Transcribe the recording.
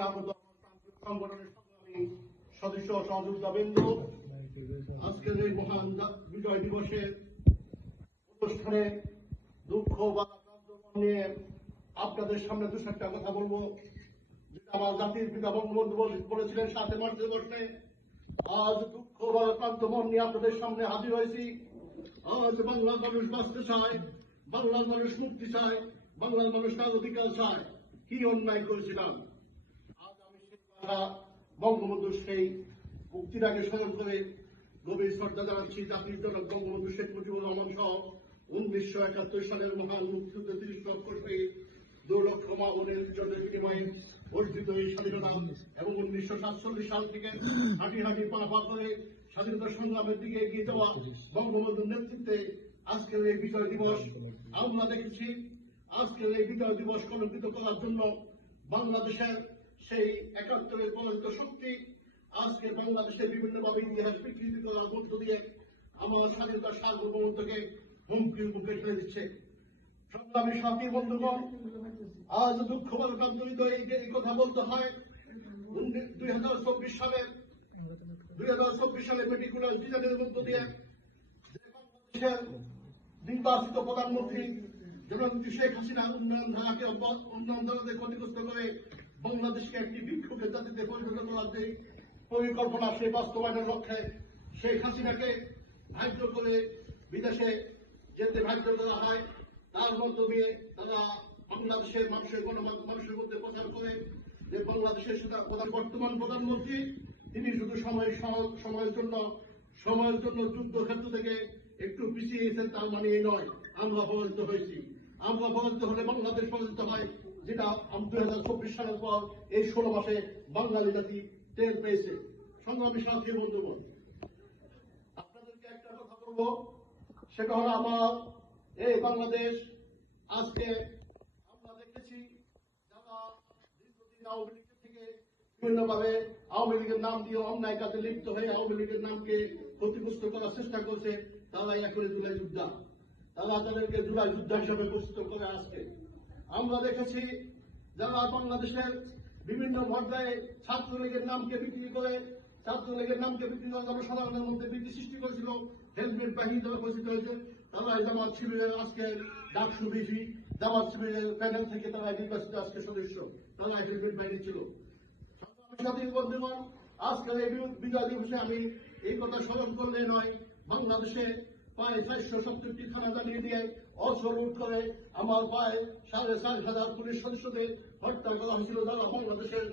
সবাইকে আগত সংগঠনের সংগ্রামী সদস্য সহযোগিতাবৃন্দ, আজকের এই মহান বিজয় দিবসের অনুষ্ঠানে দুঃখ বা নিয়ে আপনাদের সামনে দু চারটা কথা বলবো, যেটা আমার জাতির পিতা বঙ্গবন্ধু বলেছিলেন ৭ মার্চের বর্ষে। আজ দুঃখ বা ক্লান্ত মন নিয়ে আপনাদের সামনে হাজির হয়েছি। আজ বাংলার মানুষ বাঁচতে চায়, বাংলার মানুষ মুক্তি চায়, বাংলার মানুষ তার অধিকার চায়। কি অন্যায় করেছিলাম, আজ আমি সেই কথা বঙ্গবন্ধুর সেই মুক্তির আগে স্মরণ করে গভীর শ্রদ্ধা জানাচ্ছি জাতির জনক বঙ্গবন্ধু শেখ মুজিবুর রহমান সহ 1971 সালের মহান মুক্তিযুদ্ধে 30 লক্ষ শহীদ, 2 লক্ষ মা বোনের জন্মের বিনিময়ে অর্জিত এই স্বাধীনতা এবং 1947 সাল থেকে হাঁটি হাঁটি পা করে স্বাধীনতা সংগ্রামের দিকে এগিয়ে যাওয়া বঙ্গবন্ধুর নেতৃত্বে আজকের এই বিজয় দিবস আমরা দেখেছি। আজকের এই বিজয় দিবস কলঙ্কিত করার জন্য বাংলাদেশের সেই 71-এর পরিণত শক্তি আজকে বাংলাদেশের বিভিন্নভাবে ইতিহাস বিকৃতি করার মধ্য দিয়ে আমার স্বাধীনতার সার্বভৌমত্বকে হুমকির মুখে ফেলে দিচ্ছে। সংগ্রামী সাথী বন্ধুগণ, আজ দুঃখ ভারাক্রান্ত এই কথা বলতে হয় 2024 সালে মেটিকুলার ডিজাইনের মধ্য দিয়ে বাংলাদেশের নির্বাচিত প্রধানমন্ত্রী জননেত্রী শেখ হাসিনা উন্নয়ন ধারাকে উন্নয়ন ধারাকে ক্ষতিগ্রস্ত করে বাংলাদেশকে একটি বিক্ষোভের জাতিতে পরিণত করার যে পরিকল্পনা সেই বাস্তবায়নের লক্ষ্যে শেখ হাসিনাকে বাধ্য করে বিদেশে যেতে বাধ্য করা হয়। তার মধ্য দিয়ে তারা বাংলাদেশের মানুষের মানুষের মধ্যে প্রচার করে যে বাংলাদেশের বর্তমান প্রধানমন্ত্রী তিনি শুধু সময়ের জন্য যুদ্ধক্ষেত্র থেকে একটু পিছিয়ে গেছেন, তার মানে এই নয়। আমরা পরাজিত হয়েছি। আমরা পরাজিত হলে বাংলাদেশ পরাজিত হয়, যেটা 2024 সালের পর এই 16 মাসে বাঙালি জাতি টের পেয়েছে। সংগ্রামী সাথী বন্ধুগণ, আপনাদেরকে একটা কথা বলবো, সেটা হলো আমার এই বাংলাদেশ আজকে আমরা দেখেছি যারা দীর্ঘদিন আওয়ামী লীগের থেকে বিভিন্নভাবে আওয়ামী লীগের নাম দিয়ে অন্যায় কাজে লিপ্ত হয়ে আওয়ামী লীগের নামকে ক্ষতিগ্রস্ত করার চেষ্টা করছে, তারা এখন জুলাই যোদ্ধা, তারা তাদেরকে জুলাই যোদ্ধা হিসাবে ঘোষিত করে আসছে। আমরা দেখেছি যারা বাংলাদেশের বিভিন্ন পর্যায়ে ছাত্রলীগের নামকে বিক্রি করে জনসাধারণের মধ্যে ভীতি সৃষ্টি করেছিল, হেলমেট বাহিনী দ্বারা পরিচিত হয়েছে, তারা জামাত শিবিরের আজকে ডাকসু বিধি জামাত শিবিরের প্যানেল থেকে তারা নির্বাচিত আজকে সদস্য, তারা হেলমেট বাহিনী ছিল। বন্ধুগণ, আজকের এই বিজয় দিবসে আমি এই কথা স্মরণ করলে নয়, বাংলাদেশে প্রায় 470টি থানা জ্বালিয়ে দিয়ে অস্ত্র লুট করে আমার প্রায় 4,500 পুলিশ সদস্যদের হত্যা করা হয়েছিল, যারা বাংলাদেশের